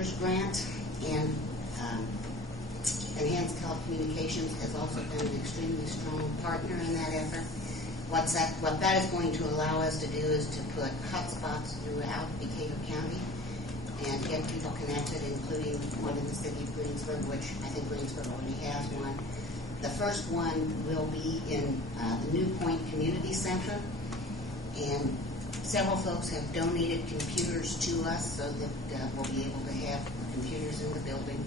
Computers grant, and Enhanced Telecommunications has also been an extremely strong partner in that effort. What that is going to allow us to do is to put hotspots throughout Decatur County and get people connected, including one in the city of Greensburg, which I think Greensburg already has one. The first one will be in the New Point Community Center, and several folks have donated computers to us so that we'll be able to have computers in the building.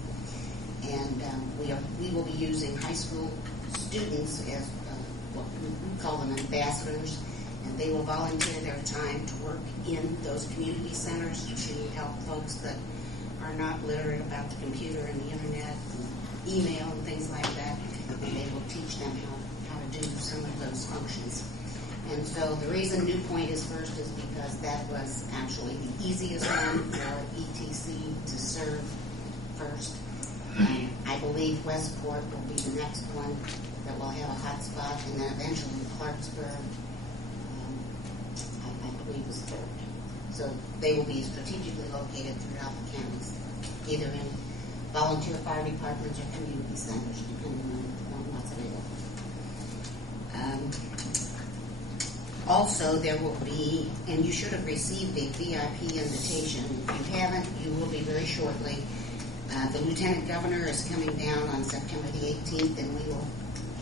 And we will be using high school students as what we call them ambassadors, and they will volunteer their time to work in those community centers to help folks that are not literate about the computer and the internet and email and things like that, and they will teach them how to do some of those functions. And so the reason New Point is first is because that was actually the easiest one for ETC to serve first. I believe Westport will be the next one that will have a hotspot, and then eventually Clarksburg, I believe, is third. So they will be strategically located throughout the counties, either in volunteer fire departments or community centers, depending on what's available. Also, there will be, and you should have received a VIP invitation. If you haven't, you will be very shortly. The Lieutenant Governor is coming down on September the 18th, and we will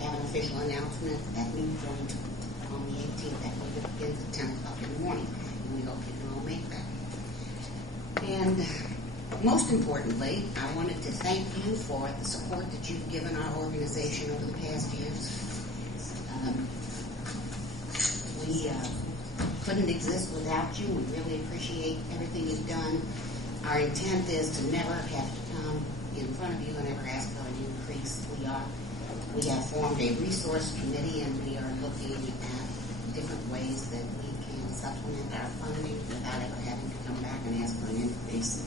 have an official announcement at New Point on the 18th. That will begin at 10 o'clock in the morning, and we hope you can all make that. And most importantly, I wanted to thank you for the support that you've given our organization over the past years. We couldn't exist without you. We really appreciate everything you've done. Our intent is to never have to come in front of you and ever ask for an increase. We have formed a resource committee, and we are looking at different ways that we can supplement our funding without ever having to come back and ask for an increase.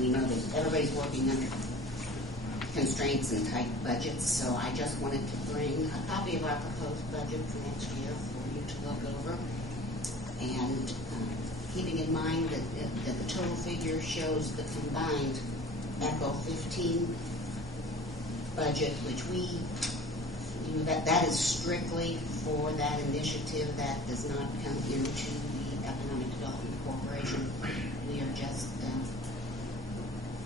We know that everybody's working under constraints and tight budgets, so I just wanted to bring a copy of our proposed budget for next year for you to look over. And keeping in mind that the total figure shows the combined ECHO 15 budget, which that is strictly for that initiative. That does not come into the Economic Development Corporation. We are just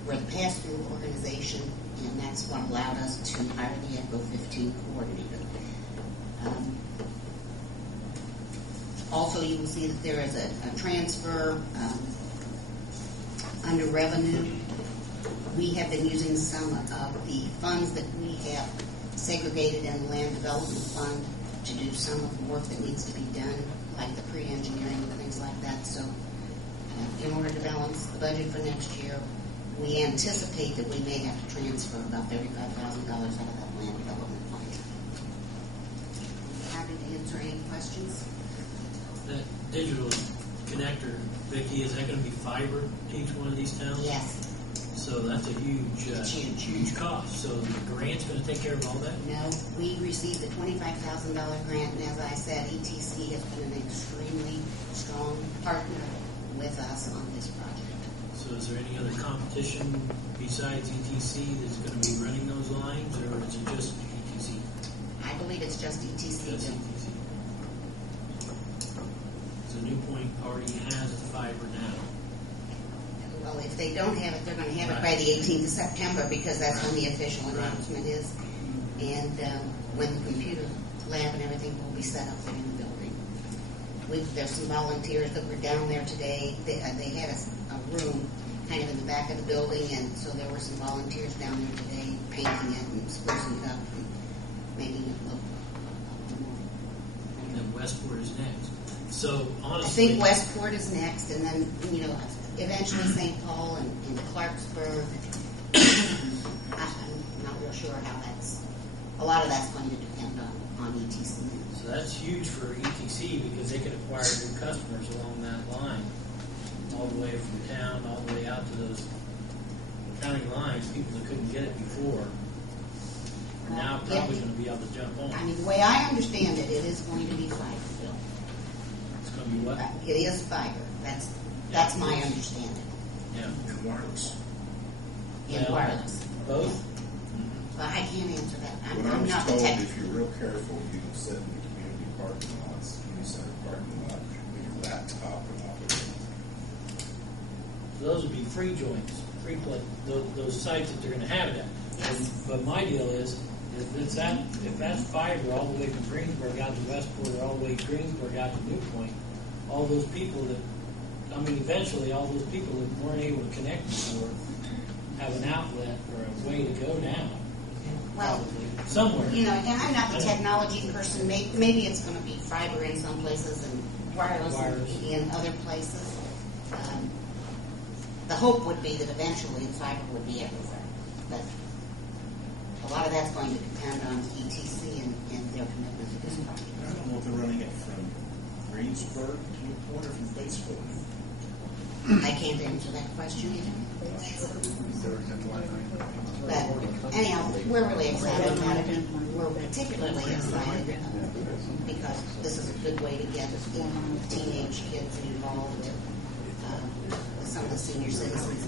we're the pass-through organization, and that's what allowed us to hire the ECHO 15 coordinator. Also, you will see that there is a transfer under revenue. We have been using some of the funds that we have segregated in the Land Development Fund to do some of the work that needs to be done, like the pre-engineering and things like that. So in order to balance the budget for next year, we anticipate that we may have to transfer about $35,000 out of that Land Development Fund. Happy to answer any questions. That digital connector, Vicki, is that going to be fiber to each one of these towns? Yes. So that's a huge cost. So the grant's going to take care of all that? No, we received a $25,000 grant, and as I said, ETC has been an extremely strong partner with us on this project. So is there any other competition besides ETC that's going to be running those lines, or is it just ETC? I believe it's just ETC. Just ETC. So New Point already has the fiber now. Well, if they don't have it, they're going to have it by the 18th of September, because that's when the official announcement is. And when the computer lab and everything will be set up there in the building. There's some volunteers that were down there today. They had a room kind of in the back of the building, and so there were some volunteers down there today painting it and sprucing it up and making it look more. And then Westport is next. So honestly, I think Westport is next, and then eventually St. Paul and Clarksburg. I'm not real sure how that's. A lot of that's going to depend on ETC. So that's huge for ETC, because they can acquire new customers along that line, all the way from town, all the way out to those county lines. People that couldn't get it before are now probably going to be able to jump on. I mean, the way I understand it, it is going to be fiber, Bill. It's going to be what? It is fiber. That's my understanding. Yeah. and wireless? in Well, wireless? Both? Well, I can't answer that. When I I'm was not the told, tech. if you're real careful, you can sit in the community parking lots, community center parking lot, with your laptop and operate. So those would be free joints, free play, those sites that they're gonna have that. But my deal is, if that's fiber all the way from Greensburg out to Westport, or all the way to Greensburg out to Newpoint, all those people that, eventually all those people that weren't able to connect before have an outlet or a way to go now. Well, Probably. Somewhere. And I'm not the technology person. Maybe it's going to be fiber in some places and wireless. In other places. The hope would be that eventually the fiber would be everywhere. But a lot of that's going to depend on ETC and their commitment to this project. I don't know if they're running it from Greensburg to Newport or from Batesville. I can't answer that question either. But anyhow, we're really excited about it. We're particularly excited because this is a good way to get teenage kids involved with some of the senior citizens.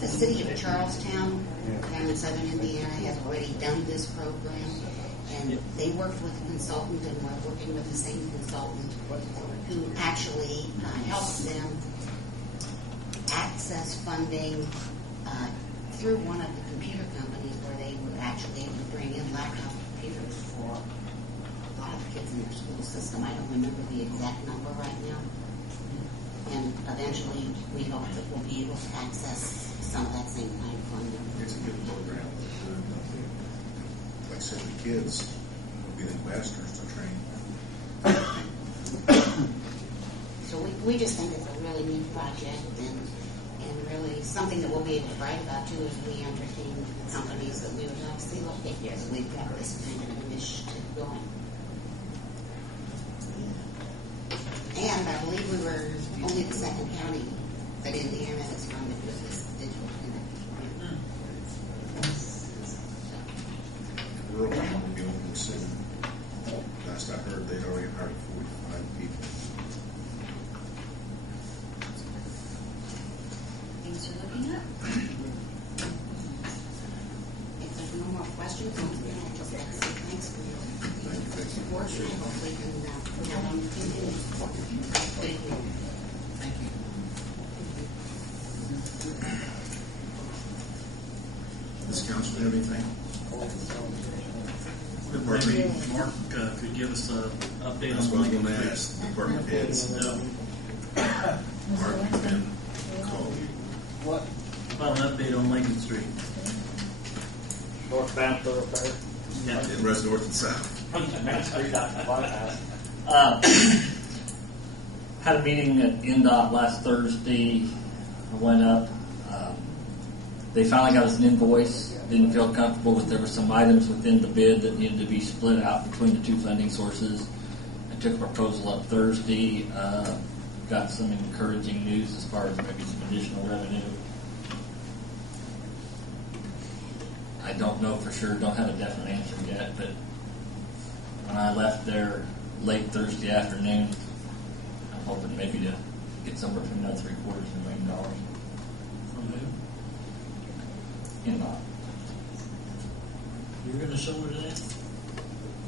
The city of Charlestown down in southern Indiana has already done this program, and they worked with a consultant, and we're working with the same consultant who actually helps them access funding through one of the computer companies where they were actually able to bring in laptop computers for a lot of kids in their school system. I don't remember the exact number right now. And eventually we hope that we'll be able to access some of that same kind of funding. It's a good program. Like I said, the kids will be the ambassadors to train. So we just think it's a really neat project and really something that we'll be able to write about too as we entertain the companies that we would like to see look at here. So we've got this kind of initiative going. And I believe we were only the second county that Indiana has funded with this digital connection. Rural County will be opening soon. Last I heard, they'd already hired 45 people. Things are looking up. If there's no more questions, I'll just like to say thanks for your support. I hope we can put that on the TV. Thank you. Thank you. Does council have anything? Department, Mark, could you give us an update that's on what I was Lincoln going to Street? ask. Department heads. No. Mark can call you. What? About an update on Lincoln Street. Northbound thoroughfare. Yeah. It runs north and south. Main Street out to bypass. Had a meeting at NDOT last Thursday. I went up. They finally got us an invoice. Didn't feel comfortable with there were some items within the bid that needed to be split out between the two funding sources. I took a proposal up Thursday. Got some encouraging news as far as maybe some additional revenue. I don't know for sure, don't have a definite answer yet, but when I left there late Thursday afternoon, I'm hoping maybe to get somewhere between $750,000 From who? in NDOT. You're going to show her that?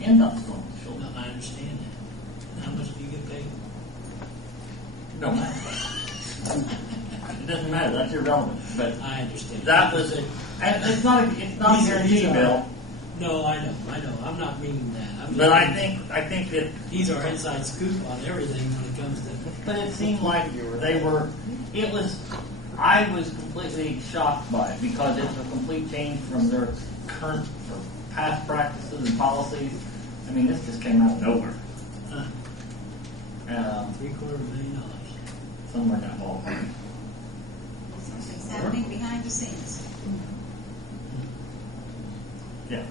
NDOT's going to show No, up. I understand that. How much do you get paid? No matter. It doesn't matter, that's irrelevant, but I understand. that was it. And it's not a guarantee, Bill, No, I know. I'm not meaning that. but I think that. He's our inside scoop on everything when it comes to. But it seemed like they were. It was. I was completely shocked by it because it's a complete change from their current or past practices and policies. I mean, this just came out of nowhere. $750,000. Somewhere in that ballpark. Something's happening behind the scenes. Yeah.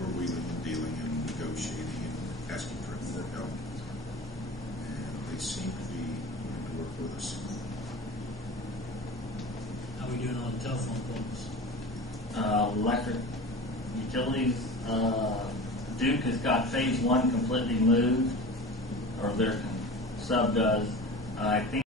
We're wheeling and dealing and negotiating and asking for more help. And they seem to be willing to work with us. How are we doing on telephone poles? Electric utilities. Duke has got phase 1 completely moved, or their sub does. I think